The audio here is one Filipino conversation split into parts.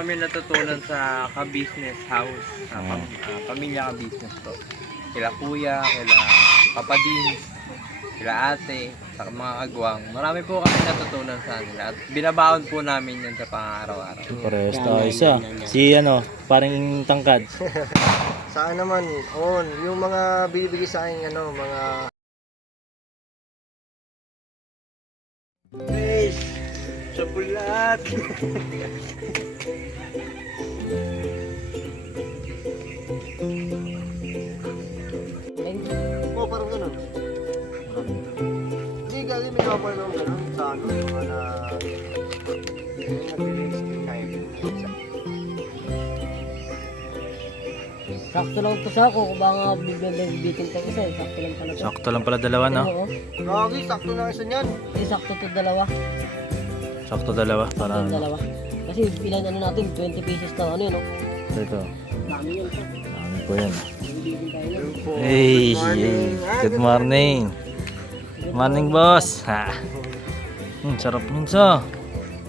Kami natutunan sa ka-business house, pamilya ka-business to. Kila kuya, kila papadin, kila ate, sa mga kagwang. Marami po kami natutunan sa kanila at binabaon po namin yan sa pang-araw-araw. Parehas tayo isa. Si parang tangkad. Saan naman, yung mga binibigay sa akin, mga... Guys, sa bulat! parang ganun. Hindi, galing may kapal ng ganun sa yung mga yung nag-release din kayo. Sakto lang to sa ako, kung baka bitin pa isa eh. Sakto lang pala to. Sakto lang pala dalawa, no? Oo. Grabe, sakto na isa niyan. Sakto to dalawa. Sakto dalawa. Para Sakto dalawa. Kasi ilan natin, 20 pieces na no? Ito. Dami yan to. Dami po yan. Bibitin tayo lang. Hey, good morning. Morning, boss. Ha. Sarap yun sa.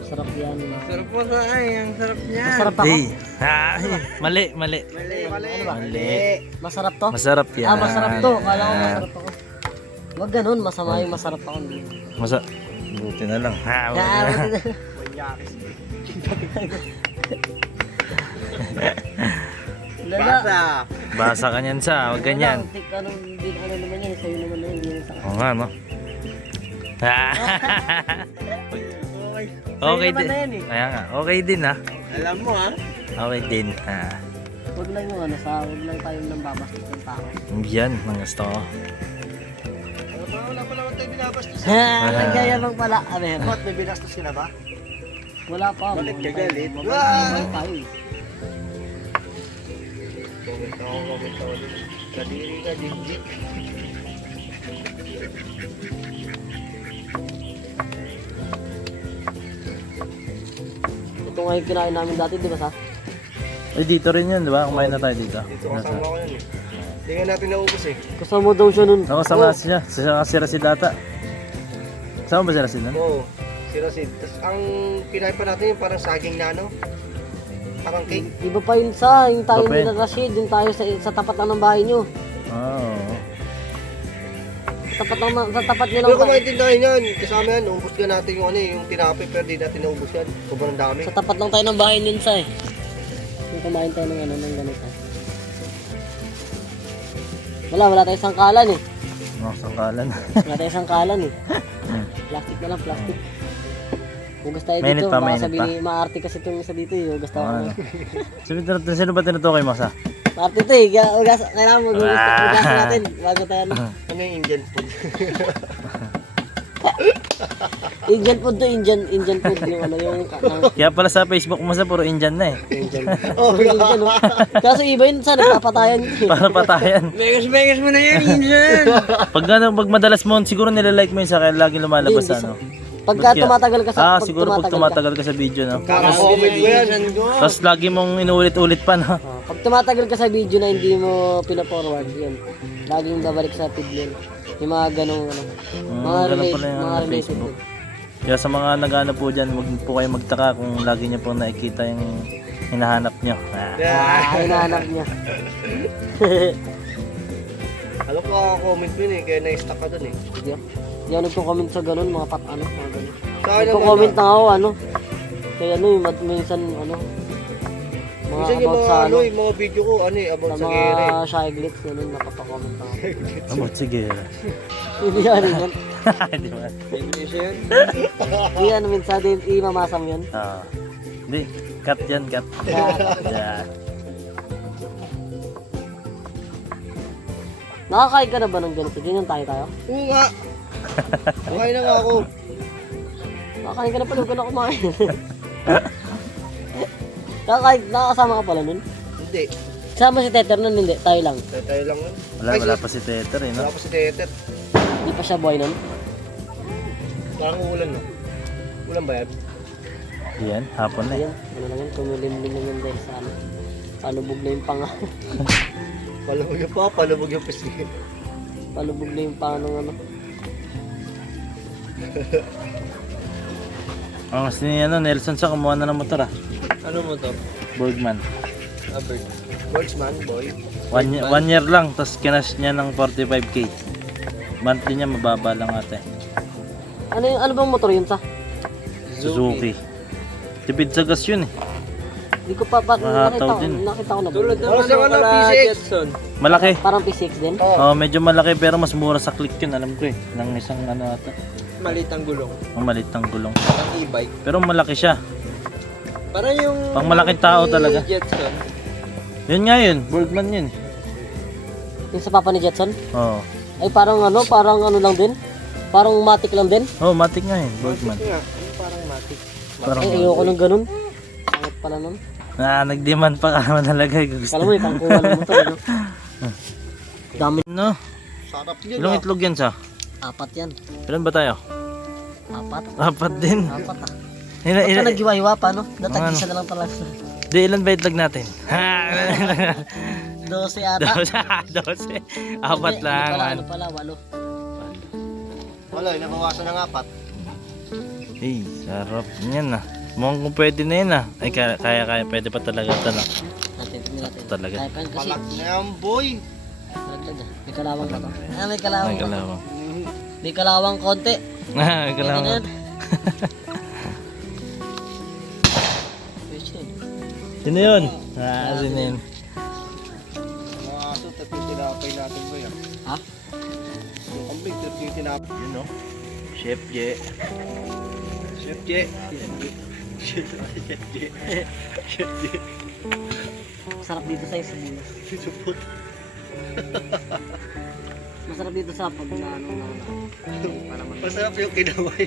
Sarap yan. Sarap po sa ang sarap niya. Masarap ako. Hey. Ha. Mali. Mali. Masarap to? Masarap yan. Masarap to. Kala ko masarap ako. Wag ganun, masama yung masarap ako. Buti na lang. Ha. Basa! Basa ka niyan sa. Huwag ganyan. Ano naman yan, sa'yo naman na yun. Oo nga, no? Ha. Okay din. Kaya nga. Okay din, ha? Alam mo ha? Okay din. Ha. Huwag lang yung wag lang tayong nang babastos ng tao. Yan, ang gusto ko. Wala pa naman tayo binabastos. Gaya lang pala. Amen. Ba't may binastos ka na ba? Wala pa. Bakit ka galit? Wala tayo eh. Comment ako ulit. Kadiri ka, Jinjit. Ito nga yung kinain namin dati, di ba sa? Eh, dito rin yun, di ba? Kumain na tayo dito. Dito kasama ko yan eh. Hindi nga natin naubos eh. Kasama daw siya nun. Ako, sama siya. Si Rasid ata. Kasama ba si Rasid nun? Oo, si Rasid. Tapos ang kinain pa natin yung parang saging na parang cake. Iba pa yun sa, yung tayo Iba pa ni yun. Rashid, yung tayo sa tapat lang ng bahay nyo. Oo. Sa tapat nyo Pero lang kung maintindihan yan, kasama yan, ubos ka natin yung tinapay pero di natin naubos yan. Sobrang dami. Sa tapat lang tayo ng bahay nyo sa eh. Yung kumain tayo ng ng ganito. Wala tayong sangkalan eh. Sangkalan. Wala tayong sangkalan eh. Plastic na lang, plastic. Hugas tayo Mainit dito, pa, baka mainit sabihin pa. ni maarte kasi itong isa dito eh. Hugas tayo. Sino ba tinutukoy mo sa? Maarte ito eh, kailangan hugas natin bago tayo Ano yung Indian food? Indian food to, Indian food yung yung Kaya pala sa Facebook mo sa puro Indian na eh. Indian oh. Kaso iba yun sa nagpapatayan yun. Para patayan. Begas mo na yan, Injan! Pag madalas mo, siguro nilalike mo yun sa kaya lagi lumalabas Hindi, ano. Pagka Ba't kaya? tumatagal ka sa Siguro pag tumatagal ka sa video, no? Kaka-comment mo yan. Tapos lagi mong inuulit-ulit pa, no? Pag tumatagal ka sa video na hindi mo pina-forward yun, laging babalik sa feed mo. Yung mga ganong Ganun pala yung mga Facebook. Kaya sa mga nagano po dyan, huwag po kayo magtaka kung lagi nyo po nakikita yung hinahanap nyo. hinahanap niya. Alam ko kaka-comment mo yun eh, kaya na-stuck ka dun eh. Hindi ako nagko-comment sa ganun, mga mga ganun. Sa akin Nagko-comment na ako, kaya yung minsan, mga Minsan yung about mga, sa yung mga video ko, about sa sa gere. mga shy glitz, ganun, nakapag-comment ako. Abot, sige. Hindi yan, yan. Di ba? English yan? Hindi minsan din, imamasam yun. Hindi, cut yan, cut. Yeah. Nakakain ka na ba ng ganito? Ganyan tayo? Oo nga. Kumain na nga ako. Nakakain ka na pala, huwag ka na kumain. Nakakasama ka pala nun? Hindi. Kasama si Tether nun, hindi, tayo lang. Tayo lang nun. Wala pa si Tether, eh, no? Wala pa si Tetet. Hindi pa siya buhay nun. Parang ulan no? Ulan ba yan? Yan, hapon na eh. Ayan, lang yan, kumulimlim lang yan dahil sa palubog na yung panga. Palubog yung pisngi. Palubog na yung panga ng si Nelson sa kumuha na ng motor ah. Ano mo to? Bergman. Bird. Sportsman, boy. 1 year lang, tapos kinash niya ng 45k. Monthly niya mababa lang ate. Ano bang motor yun sa? Suzuki. Tipid sa gas yun eh. Hindi ko pa Mahataw din. nakita ko na. Tulad ng Oh, sa ano wala, kala P6. Jetson. Malaki. Parang P6 din. Oh, medyo malaki pero mas mura sa click yun, alam ko eh. Nang isang ano ata. Maliit ang gulong. Ang maliit ng gulong. Ang e-bike. Pero malaki siya. Parang yung... Pang malaking tao ni talaga. Jetson. Yun nga yun, Bergman yun. Yung sa papa ni Jetson. Oo. Ay parang ano lang din. Parang matic lang din. Oh, matik nga yun, Bergman. Parang matik. Parang Ay ayoko ng ganun. Pangit pala nun. nag-demand pa ka nalagay. Gusto. Alam mo yung pangkuha ng motor. No? Dami. No? Sarap yun. Ilang itlog yan sa? 4 yan. Ilan ba tayo? 4. 4 din. 4 ah. Ilan, Ba't ka naghiwa-hiwa pa no? Ano? Natag-isa na lang pala. Di, ilan ba itlog natin? 12 ata. 12. 4 lang. Ano pala, 8. Wala, nabawasan ng 4. Hey, sarap yan ah. Mukhang kung pwede na yun ah. Ay, kaya, pwede pa talaga ito no? Natin, tingnan natin. Talaga. Kaya pa yun kasi. Palag na yan, boy. Laglag ah. May kalawang pa to. Ah, may kalawang Ay, pa to. kalawang. May kalawang konti. Ay, Pwede na kalawang. yan. Pwede yun. Sino yun? Sino yun? Mga aso, tatlong tinapay natin, boy. Ha? Yung kambing, tatlong tinapay. Yun no? Chef J. Chef J. Chef J. Masarap dito sa Isibulas. Supot. Masarap dito sa pag na ano na. Masarap yung kinaway.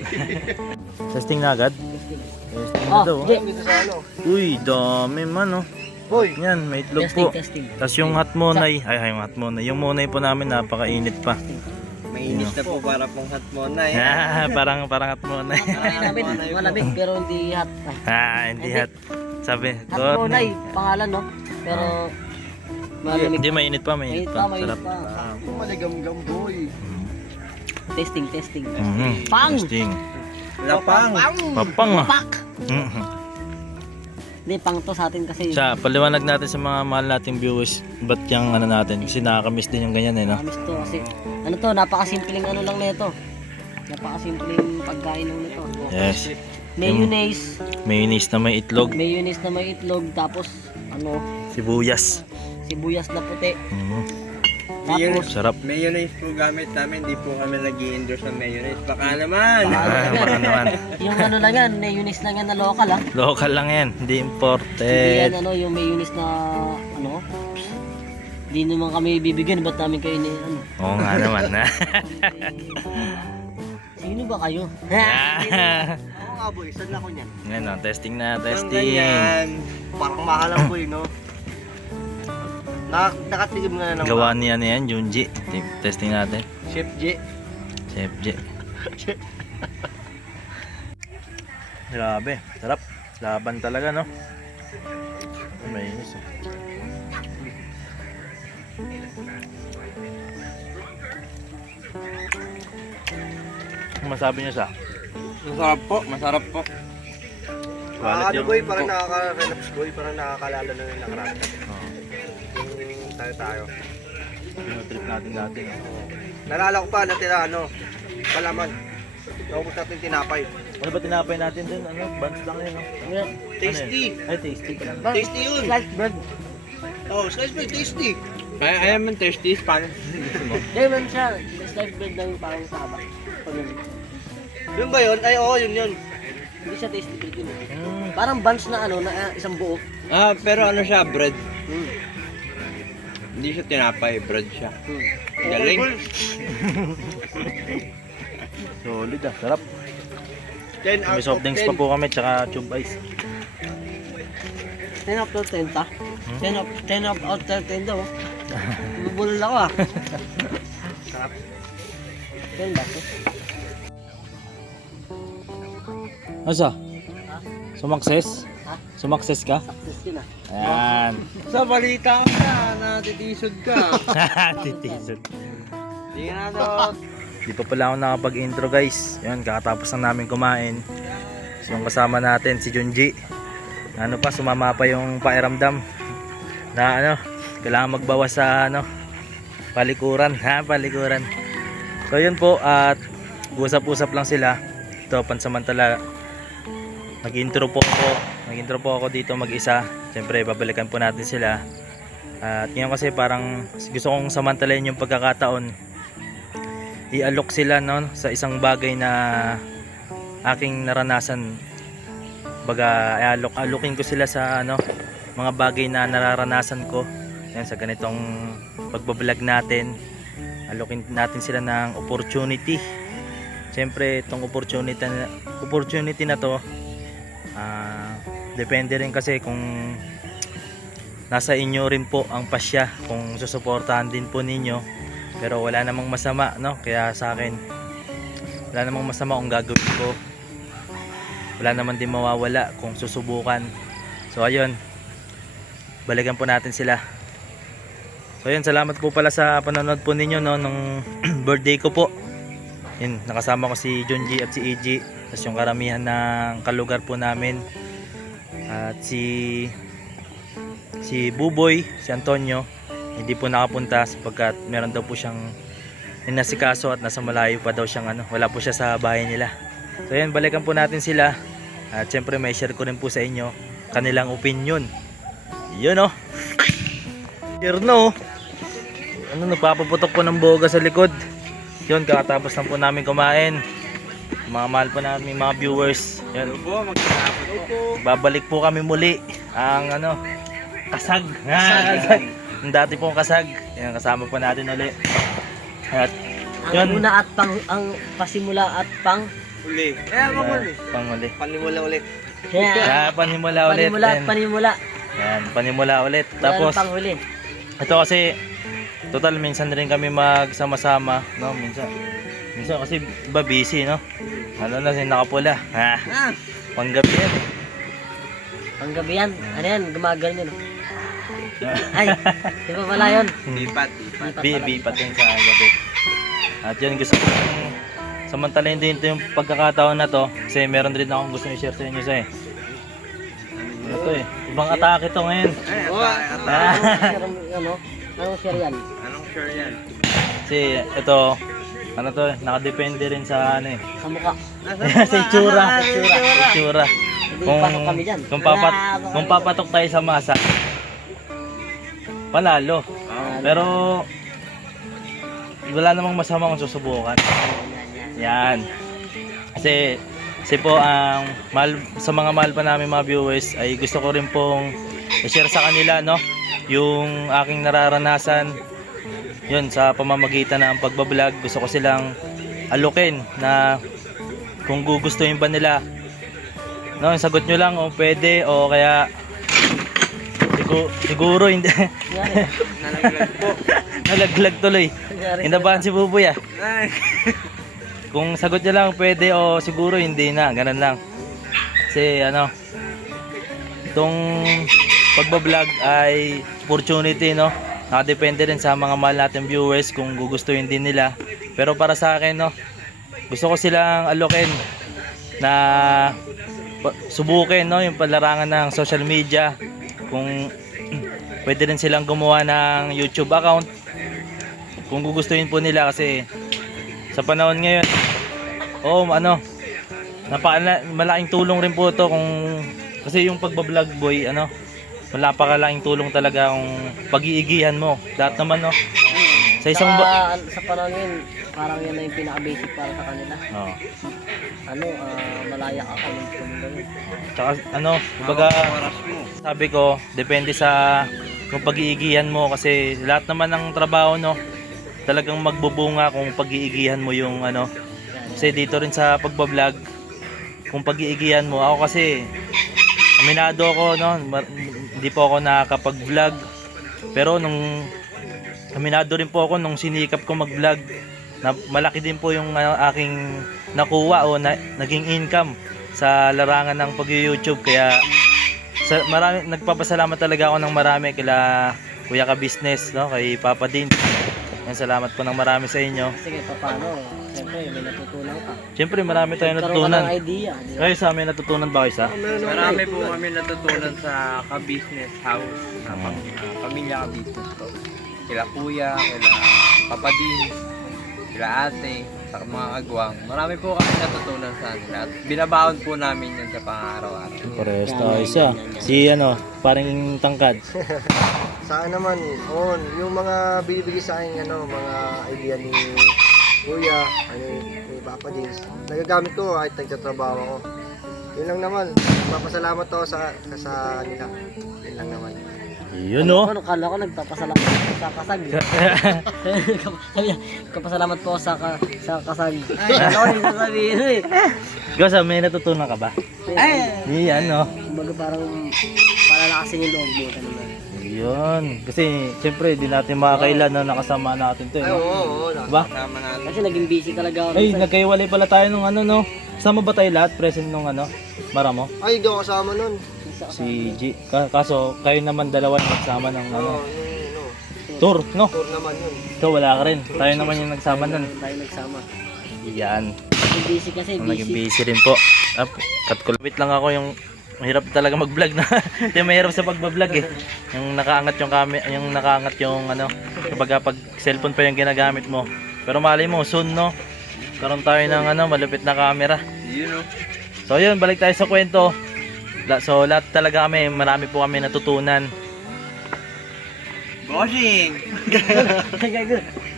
Testing na agad? Testing. Testing na daw. Jay. Dito sa ano. Uy, dami man oh. Boy. Yan, may itlog Testing, po. testing. Tapos yung hot monay, yung hot monay. Yung monay po namin napakainit pa. Mainit na po para pong hot mona eh. parang hot monay. Ay, namin, malamig pero hindi hot. Ay, Hindi hot. Sabi, hot monay, pangalan no? Pero malamig. Hindi, mainit pa, Mainit mainit pa, pa. mainit Sarap. pa. Maligam-gam, boy. Testing, testing. Mhm. Pang! Testing. Lapang. Papang ah. Pak! Mhm. Hindi, pang to sa atin kasi. Siya, paliwanag natin sa mga mahal nating viewers ba't yung ano natin. Kasi nakakamiss din yung ganyan eh, no? Nakamiss to kasi. Ano to, napakasimpleng ano lang nito. Napakasimpleng pagkain lang nito. Yes. Mayonnaise. Mayonnaise na may itlog. Mayonnaise na may itlog. Tapos, ano, Sibuyas. sibuyas na puti. Mhm. Tapos, Sarap. Mayonnaise po gamit namin, di po kami nag-i-endorse ng mayonnaise. Baka naman! Baka naman. yung ano lang yan, mayonnaise lang yan na local ah. Local lang yan, hindi Hindi imported. yan ano, yung mayonnaise na ano. Hindi naman kami bibigyan, ba't namin kayo ni ano. Oo nga naman. Sino ba kayo? Oo nga, boy. Saan ako niyan? Ngayon, oh, testing na, Ang testing. ganyan. Parang mahal ang boy, no? Nakatikim nga na ng Gawa niya na yan, Junji. Testing natin. Chef J. Chef J. Grabe, sarap. Laban talaga, no? May inis. Ano masabi niya sa? Masarap po, masarap po. ano, boy? Parang nakaka-relax, boy. Parang nakakalala na yung nakaraan. Oo. Yung tayo. Yung trip natin dati. Nalala ko pa, natira, ano, palaman. Naubos natin tinapay. Ano ba tinapay natin dun? Ano? Buns lang yun, no? Tasty. Ano yun? Ay, tasty pa lang. Tasty yun. Sliced bread. Oh, slice bread, tasty. Ay, man thirsty, Spanish. Hindi man siya, sliced bread lang yung parang saba. Yun ba yun? Ay, oo, yun. Hindi siya tasty bread yun. Mm. Parang bunch na ano, na isang buo. Pero ano siya, bread. Hmm. Hindi siya tinapay, bread siya. Hmm. Galing. Solid ah, sarap. 10 out May of soft drinks 10. pa po kami, tsaka tube ice. 10 up to 10 ta? 10 up out to 10 daw. Bubulol ako ah. Sarap. 10 ba? Asa? Sumakses? Ha? Sumakses ka? Success yun ah. Ayan. Sa balita ka, natitisod ka. Titisod. Hindi na daw. Di pa pala ako nakapag-intro guys. Yan, kakatapos na namin kumain. yung kasama natin si Junji. Ano pa, sumama pa yung pairamdam na ano, kailangan magbawas sa ano, palikuran, palikuran. So yun po, at usap-usap lang sila. Ito pansamantala, nag-intro po ako dito mag-isa. Siyempre babalikan po natin sila. At ngayon kasi parang gusto kong samantalayin yung pagkakataon, i-alok sila, no, sa isang bagay na aking naranasan. Baga alokin ko sila sa ano, mga bagay na nararanasan ko. Yan, sa ganitong pagbablog natin, alokin natin sila ng opportunity. Siyempre itong opportunity na to, depende rin kasi kung nasa inyo rin po ang pasya, kung susuportahan din po ninyo. Pero wala namang masama, no? Kaya sa akin, wala namang masama kung gagawin ko. Wala naman din mawawala kung susubukan. So ayun, balikan po natin sila. So ayun, salamat po pala sa panonood po ninyo, no, nung birthday ko po. Yun, nakasama ko si Junji at si EG, tapos yung karamihan ng kalugar po namin, at si Buboy, si Antonio, hindi po nakapunta sapagkat meron daw po siyang inasikaso at nasa malayo pa daw siyang ano, wala po siya sa bahay nila. So yan, balikan po natin sila. At syempre may share ko rin po sa inyo kanilang opinion. Yun, oh. Here no. Ano, nagpapaputok po ng boga sa likod. Yun, kakatapos lang po namin kumain. Mga mahal po namin mga viewers. Yun. Babalik po kami muli ang ano, kasag. Kasag. Yung dati pong kasag. Yan, kasama po natin ulit. At Ang una at pang, ang pasimula at pang Uli. Panguli. Panimula ulit. Panimula ulit. Panimula at Yan. panimula. Yan, panimula ulit. Wala Tapos nang panghuli. ito kasi total minsan rin kami magsama-sama, no? Minsan kasi iba busy, no? Ano na, nakapula. Panggabi yan. Panggabi yan. Ano yan? Gumagano yun. Ay, di ba pala yun? Lipat. Bipat yun sa gabi. At yun, gusto ko samantalahin din ito yung pagkakataon na to kasi meron din akong gusto i-share sa inyo sa ito ibang atake to ngayon. Anong share yan? Anong sure yan? Kasi ito, ano to, nakadepende rin sa ano Sa mukha. sa itsura. Hindi pasok kami dyan. Kung papatok tayo sa masa, panalo. Pero wala namang masama kung susubukan. Yan. Kasi po ang sa mga mahal pa namin mga viewers ay gusto ko rin pong i-share sa kanila, no, yung aking nararanasan. Yun, sa pamamagitan ng pagbablog, gusto ko silang alukin na kung gugustuhin ba nila, no, sagot nyo lang o pwede o kaya siguro hindi. Nalaglag po. Nalaglag tuloy. Inabahan si Buboy ah. Kung sagot nyo lang pwede o siguro hindi na, ganun lang. Kasi ano, itong pagbablog ay opportunity, no? Nakadepende rin sa mga mahal natin viewers kung gugustuhin din nila. Pero para sa akin, no, gusto ko silang alokin na subukin, no, yung palarangan ng social media. Kung pwede rin silang gumawa ng YouTube account kung gugustuhin po nila, kasi sa panahon ngayon, ano, malaking tulong rin po ito kasi yung pagbablog boy, ano, napakalaking tulong talaga kung pag-iigihan mo. Lahat naman, no, sa isang sa panahon yun, parang yan na yung pinaka-basic para sa kanila. Malaya ka kung gawin. Tsaka ano, kumbaga, sabi ko, depende sa kung pag-iigihan mo, kasi lahat naman ng trabaho, no, talagang magbubunga kung pag-iigihan mo yung ano. Kasi dito rin sa pagbablog, kung pag-iigihan mo, ako kasi aminado ako, no, hindi po ako nakakapag-vlog, pero nung aminado rin po ako nung sinikap ko mag-vlog, na malaki din po yung aking nakuha o naging income sa larangan ng pag-YouTube. Kaya nagpapasalamat talaga ako ng marami kila Kuya Ka Business, no, kay Papa Din. Salamat po ng marami sa inyo. Sige, paano? Siyempre, may natutunan ka. Siyempre, marami tayong Nagkaroon ka natutunan. ng idea. Di ba? Kayo sa amin natutunan ba kayo sa? Marami po kami natutunan sa ka-business house. Pamilya ka-business to. Kila kuya, kila papadin, kila ate, sa mga agwang. Marami po kami natutunan sa kanila. At binabaon po namin yun sa pang-araw-araw. Parehas tayo isa. Si ano, paring tangkad. Sa akin naman, yung mga bibigay sa akin, mga idea ni Kuya, ni Papa Dins, nagagamit ko kahit nagtatrabaho ako. Yun lang naman, papasalamat ako sa kanila. Yun lang naman. Yun no. Ano, kala ko nagpapasalamat po sa kasag. Kapasalamat po sa kasag. Ano ko yung sasabihin eh. Ikaw sa may natutunan ka ba? Di ano. Kumbaga parang palalakasin yung loob mo. Ano na. Yun. Kasi siyempre di natin makakailan na nakasama natin to. Ay, oo. Ba? Kasama natin. Kasi naging busy talaga ako. Ay, minsan. nagkaiwalay pala tayo nung ano no. Sama ba tayo lahat? Present nung ano? Maramo? Ay, hindi ako kasama nun. Isa ka Si G. Kaso kayo naman dalawa yung nagsama ng ano. Yung Tour, no? tour naman yun. Ikaw wala ka rin. Tayo naman yung nagsama nun. tayo nagsama. Yan. Naging busy kasi, Naging busy. busy rin po. Cut ko. Wait lang ako yung mahirap talaga mag-vlog na. Hindi mahirap sa pagba-vlog eh. Yung nakaangat yung yung nakaangat yung ano, pag cellphone pa yung ginagamit mo. Pero malay mo soon no. Karon tayo ng ano, malupit na camera. Yun o. So yun, balik tayo sa kwento. So lahat talaga kami, marami po kami natutunan. Bossing!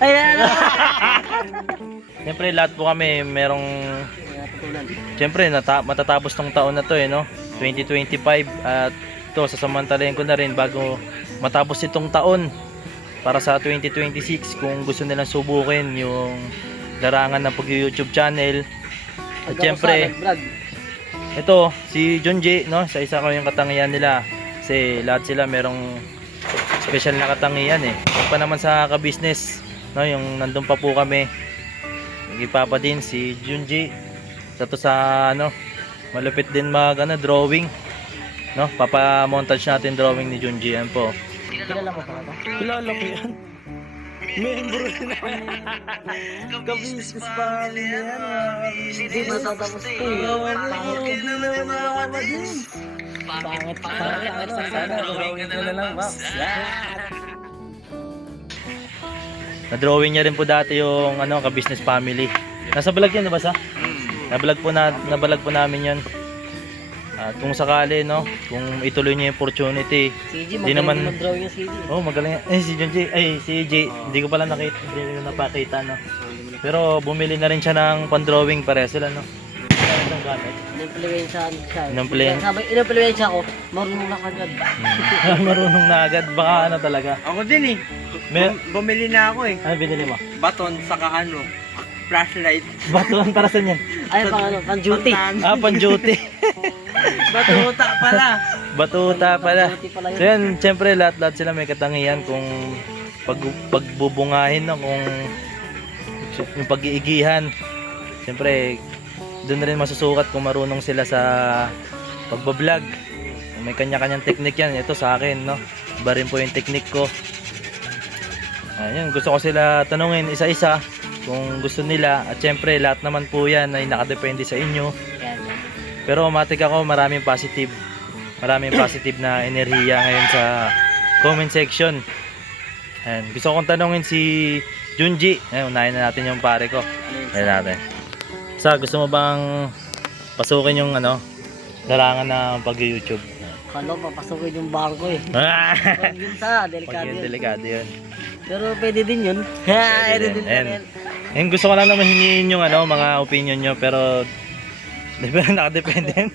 Ay, ano? Siyempre lahat po kami merong Natutunan. siyempre matatapos tong taon na to eh no. 2025 at ito sasamantalahin ko na rin bago matapos itong taon para sa 2026 kung gusto nilang subukin yung larangan ng pag-YouTube channel. At siyempre Nag-vlog. ito si Junji no, sa isa ko yung katangian nila kasi lahat sila merong special na katangian eh. Yung pa naman sa ka-business no, yung nandun pa po kami nagipapa din si Junji sa ano malupit din mag ano, drawing no, papa-montage natin drawing ni Junji yan po. Kilala mo pa ba? Kilala ko yan. Member na. Ka-business family yan. Hindi mo tatapos ko eh. Hindi naman nakakaba din. Pangit pa. Sana drawing ko na lang, Max. Na-drawing niya rin po dati yung ano, ka-business family. Nasa vlog yan, diba sa? Nabalag po namin 'yan. At kung sakali no, kung ituloy niyo yung opportunity. CG, Di magaling naman- mag-drawing yung CG. Oh, magaling. Si Junji, si J, hindi ko pala nakita, hindi ko napakita no. Pero bumili na rin siya ng pan-drawing para sila no. Ang gamit. Inumpluwensya siya. Inumpluwen- Sabi, inumpluwensya ko, marunong na kagad. Marunong na agad, baka ano talaga. Ako din eh. Bumili na ako eh. Ano binili mo? Baton, saka ano, flashlight. Batuan para sa niyan. Ay, pang duty. Pan-duty. Batuta pala. Batuta pala. Duty pala So yun. yan, siyempre lahat sila may katangian kung pagbubungahin no, kung yung pag-iigihan. Siyempre doon rin masusukat kung marunong sila sa pagbablog. Kung may kanya-kanyang technique yan, ito sa akin no. Iba rin po yung technique ko. Ayun, gusto ko sila tanungin isa-isa kung gusto nila at siyempre lahat naman po yan ay nakadepende sa inyo. Yan. Pero matik ako, maraming positive na enerhiya ngayon sa comment section. Ayan, gusto kong tanungin si Junji. Ayan, unahin na natin yung pare ko. Ayan natin. Sa, gusto mo bang pasukin yung ano, larangan ng pag-YouTube? Kalo, papasukin yung bangko eh. Ah! Pag yun sa, Pag delikado yun, yun. delikado yun. Pero pwede din yun. Ha, pwede din Ayan. yun. Ayan, gusto ko lang naman hingin yung ano, mga opinion nyo, pero nakadepende.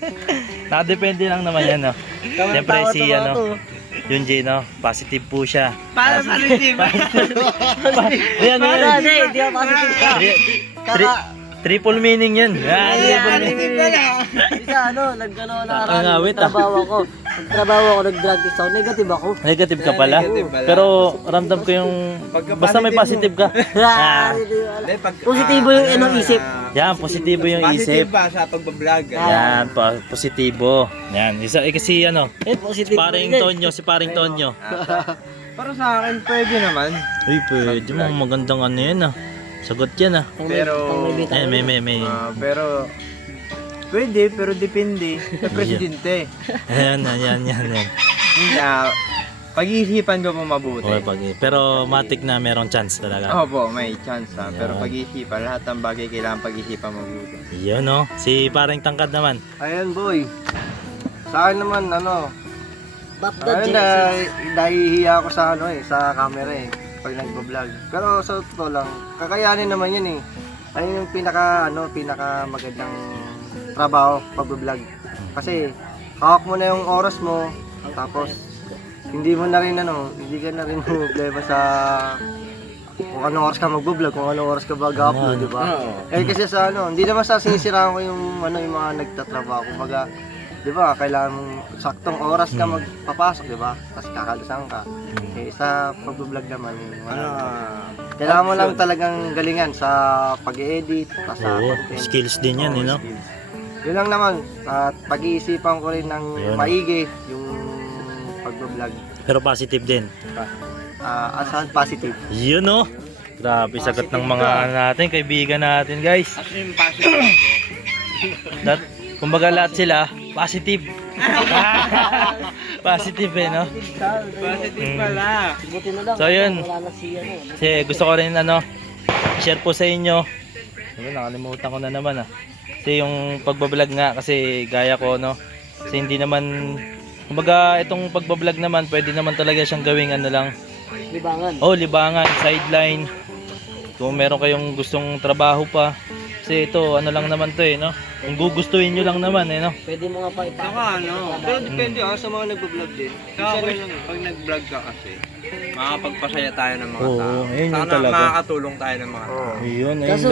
Nakadepende lang naman yan, no? Siyempre si ano, Junji, no? Positive po siya. Para positive. Ayan, ayan. Hindi ako positive ka. Kaka, Triple meaning yun. Triple meaning. isa nagtrabaho Nakangawit, ah. Nagtrabaho ako, nag-drug test ako, negative ako. Negative ka pala. Negative pala. Pero ramdam ko yung basta may positive ka. Ah. Positibo yung isip. Yan, positibo yung Positive isip. ba sa pagbablog? Yan, positibo. Yan, isa kasi ano, Positive si paring Tonyo. Para sa akin, pwede naman. Uy, pwede mo magandang ano yan ah. Sagot yan ah. Pero- Ayan, may. Pero, pwede, pero depende sa presidente. Ayan. Hindi, pag-iisipan ko po mabuti. Okay, pero matik na merong chance talaga. Opo, may chance ha. Pero Yan. pag-iisipan, lahat ng bagay kailangan pag-iisipan mabuti. Yun no. Si parang tangkad naman. Ayan boy. Sa akin naman Bapda ayun Jason. nahihiya ako sa sa camera pag nagbo-vlog. Pero sa totoo lang, kakayanin naman yun Ayun yung pinaka magandang trabaho pag-vlog. Kasi hawak mo na yung oras mo, tapos hindi ka na rin problema sa kung anong oras ka magbo-vlog, kung anong oras ka mag-upload, di ba? Eh kasi sa hindi naman sa sinisiraan ko yung yung mga nagtatrabaho. Kumbaga, di ba, kailangan mong saktong oras ka magpapasok, di ba? Tapos kakalisan ka. Eh sa pag-vlog naman, kailangan mo lang talagang galingan sa pag-edit, tapos sa Oo, content. skills din yan, no? Yun lang naman, at pag-iisipan ko rin ng maigi yung pag-vlog. Pero positive din. Asahan positive. Yun no. Grabe sagot ng mga natin, kaibigan natin guys. As in, positive. Kumbaga lahat sila, positive. Positive no. Positive pala. Buti na lang. So, yun. Wala na si Kasi gusto ko rin share po sa inyo. Ayun, nakalimutan ko na naman Kasi yung pagbablog nga, kasi gaya ko kasi hindi naman, kumbaga itong pagbablog naman, pwede naman talaga siyang gawing lang. Libangan. Libangan, sideline. Kung meron kayong gustong trabaho pa. Kasi ito, lang naman to Kung gugustuhin nyo lang naman Pwede mo nga pa Saka Pero depende sa mga nagbo-vlog din. Saka pag nag-vlog ka kasi, makakapagpasaya tayo ng mga Oo, tao. ayun yun Saka talaga. makakatulong tayo ng mga tao. Ayun, Kaso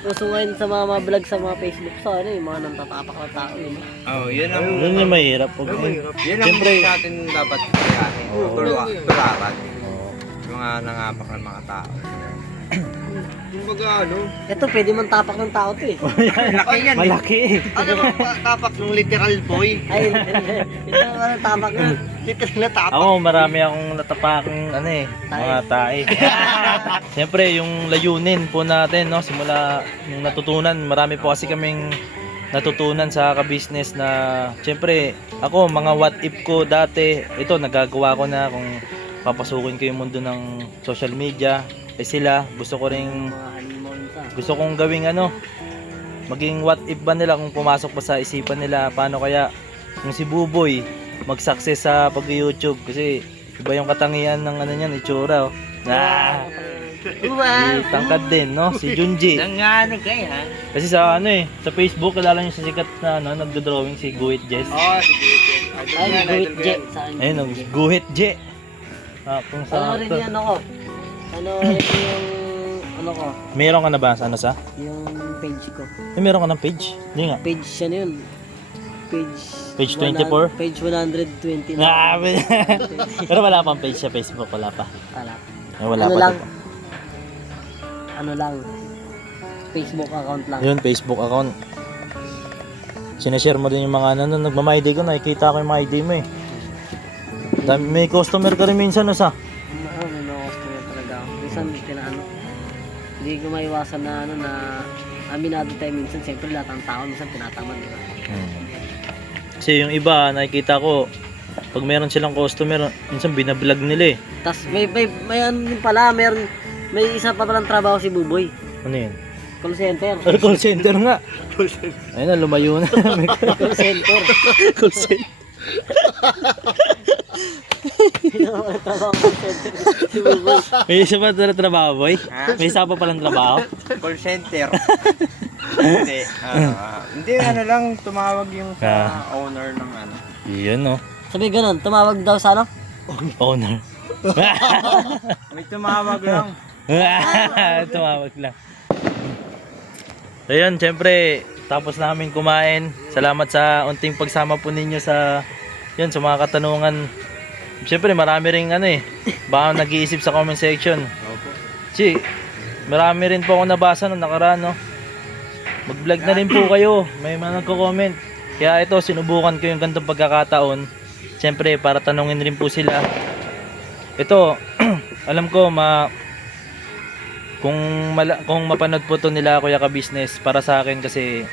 uso ngayon sa mga vlog sa mga Facebook sa yung mga nantatapak na tao Oh, yun ang Yun yung mahirap. yun ang natin dapat kayahin. Tularan. Yung mga nangapak ng mga tao. Kumbaga Ito pwede man tapak ng tao to Malaki. ano ba tapak ng literal boy? Ay, ito ano tapak na. Literal na tapak. Ako, marami akong natapakang mga tae. Siyempre, yung layunin po natin, simula yung natutunan, marami po kasi kaming natutunan sa ka-business na, siyempre, ako, mga what if ko dati, ito, nagagawa ko na kung papasukin ko yung mundo ng social media, sila, gusto kong gawing maging what if ba nila kung pumasok pa sa isipan nila, paano kaya kung si Buboy mag-success sa pag-YouTube kasi iba yung katangian ng niyan, itsura tangkad din si Junji. Kasi sa sa Facebook kilala niyo sa sikat na nagdo-drawing si Guhit Jess. Sige. Ay, Guhit Jet sa akin. Ayun, Guhit J. Kung Ano rin sa yan ako? Ano rin yung ko? meron ka na ba sa Yung page ko. meron ka ng page? Hindi nga. Page siya na yun. Page 24? Page 120 na. Pero wala pang page sa Facebook, wala pa. Wala. Wala Ano pa. lang? Ano lang? Facebook account lang. Yun, Facebook account. Sineshare mo din yung mga nagmama-ID ko, nakikita ko yung mga ID mo May customer ka rin minsan May mga customer talaga ako. Minsan hindi ko maiwasan na na aminado tayo minsan. Siyempre lahat ng tao minsan tinatamad. Kasi yung iba, nakikita ko, pag meron silang customer, minsan binablog nila Tapos may ano din pala, may isa pa palang trabaho si Buboy. Ano yun? Call center. Call center nga. Ayun na, lumayo na. Call center. Call center. Trabaho call center si Buboy. May isa pa trabaho, boy? May isa pa palang trabaho? Call center. Hindi, lang, tumawag yung sa owner ng Yun, Sabi ganun, tumawag daw sa owner. May tumawag lang. Tumawag lang. So yun, syempre, tapos namin kumain. Salamat sa unting pagsama po ninyo sa mga katanungan. Syempre, marami ring baka nag-iisip sa comment section. Si, marami rin po ako nabasa nung nakaraan, Mag-vlog na rin po kayo. May mga nagko-comment. Kaya ito, sinubukan ko yung ganitong pagkakataon. Syempre, para tanungin rin po sila. Ito, alam ko kung mapanood po to nila Kuya Ka-Business, para sa akin kasi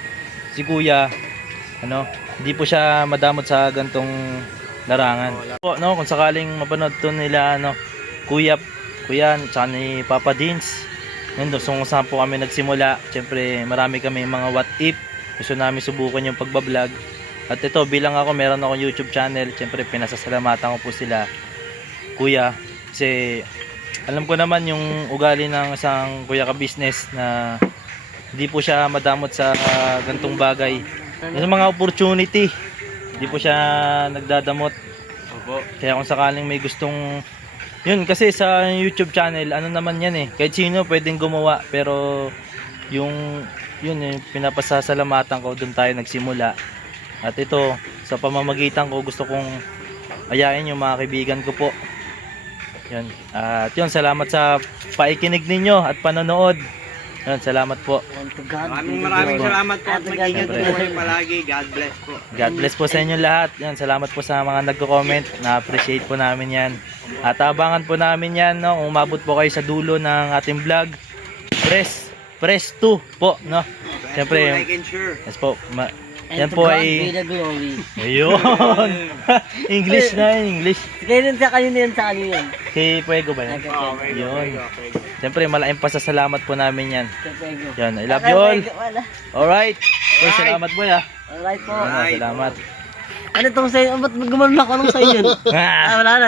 si Kuya hindi po siya madamot sa gantong larangan. Po, no, kung sakaling mapanood to nila Kuya tsaka ni Papa Dins, nandun kung saan po kami nagsimula. Siyempre marami kami mga what if, gusto namin subukan yung pagbablog. At ito, bilang ako, meron akong YouTube channel. Siyempre pinasasalamatan ko po sila Kuya, kasi alam ko naman yung ugali ng isang Kuya Ka-Business na hindi po siya madamot sa gantong bagay. Yung mga opportunity, hindi po siya nagdadamot. Opo. Kaya kung sakaling may gustong, yun kasi sa YouTube channel, ano naman yan eh, kahit sino pwedeng gumawa, pero yung pinapasasalamatan ko, doon tayo nagsimula. At ito, sa pamamagitan ko, gusto kong ayain yung mga kaibigan ko po. Yun. At yun, salamat sa paikinig ninyo at panonood. Yun, salamat po. And to God be the Maraming glory. salamat po at mag-ingat Siyempre. po kayo palagi. God bless po. God bless po sa inyo lahat. Yan, salamat po sa mga nagko-comment. Na-appreciate po namin yan. At abangan po namin yan, no? Umabot po kayo sa dulo ng ating vlog. Press 2 po, no? Siyempre, Like and share. yes po. And Yan to po God ay be the glory. ayun. English na yun, English. Kaya sa kanina yan, sa kanina yan. Kay Puego ba yan? Okay, Yun. Siyempre, malaking pasasalamat po namin yan. Kapego. Yan, I love you all. Alright. So, salamat po ya. Alright po. Salamat. Ano itong sa'yo? Ba't gumanon ako nung sa'yo yun? Wala na.